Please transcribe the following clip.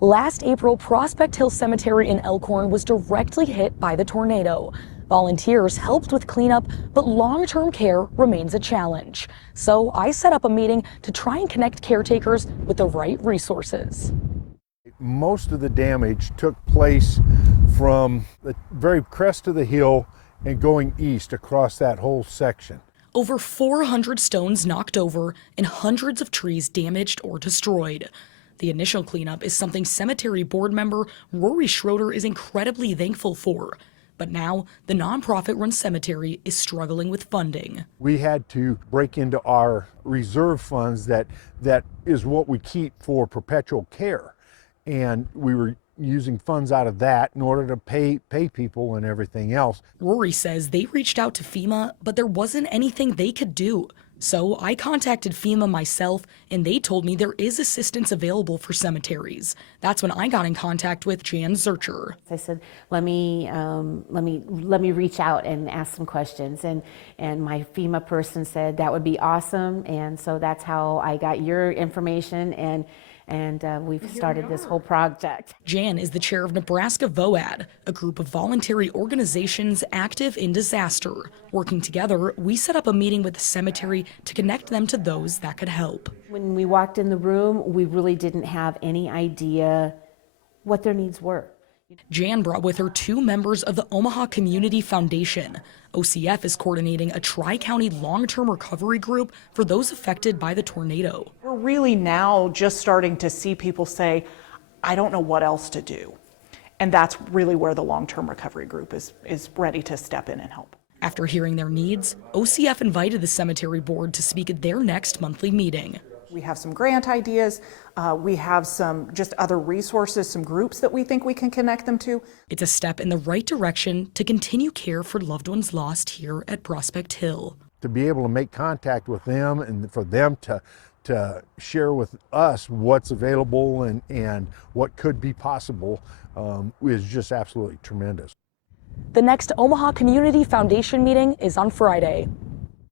Last April, Prospect Hill Cemetery in Elkhorn was directly hit by the tornado. Volunteers helped with cleanup, but long-term care remains a challenge. So I set up a meeting to try and connect caretakers with the right resources. Most of the damage took place from the very crest of the hill and going east across that whole section. Over 400 stones knocked over and hundreds of trees damaged or destroyed. The initial cleanup is something cemetery board member Rory Schroeder is incredibly thankful for. But now, the nonprofit-run cemetery is struggling with funding. We had to break into our reserve funds that is what we keep for perpetual care. And we were using funds out of that in order to pay people and everything else. Rory says they reached out to FEMA, but there wasn't anything they could do. So I contacted FEMA myself, and they told me there is assistance available for cemeteries. That's when I got in contact with Jan Zurcher. I said, let me reach out and ask some questions. And my FEMA person said that would be awesome. And so that's how I got your information, and we've started this whole project. Jan is the chair of Nebraska VOAD, a group of voluntary organizations active in disaster. Working together, we set up a meeting with the cemetery to connect them to those that could help. When we walked in the room, we really didn't have any idea what their needs were. Jan brought with her 2 members of the Omaha Community Foundation. OCF is coordinating a tri-county long-term recovery group for those affected by the tornado. We're really now just starting to see people say, I don't know what else to do. And that's really where the long-term recovery group is ready to step in and help. After hearing their needs, OCF invited the cemetery board to speak at their next monthly meeting. We have some grant ideas. We have some just other resources, some groups that we think we can connect them to. It's a step in the right direction to continue care for loved ones lost here at Prospect Hill. To be able to make contact with them and for them to share with us what's available and what could be possible is just absolutely tremendous. The next Omaha Community Foundation meeting is on Friday.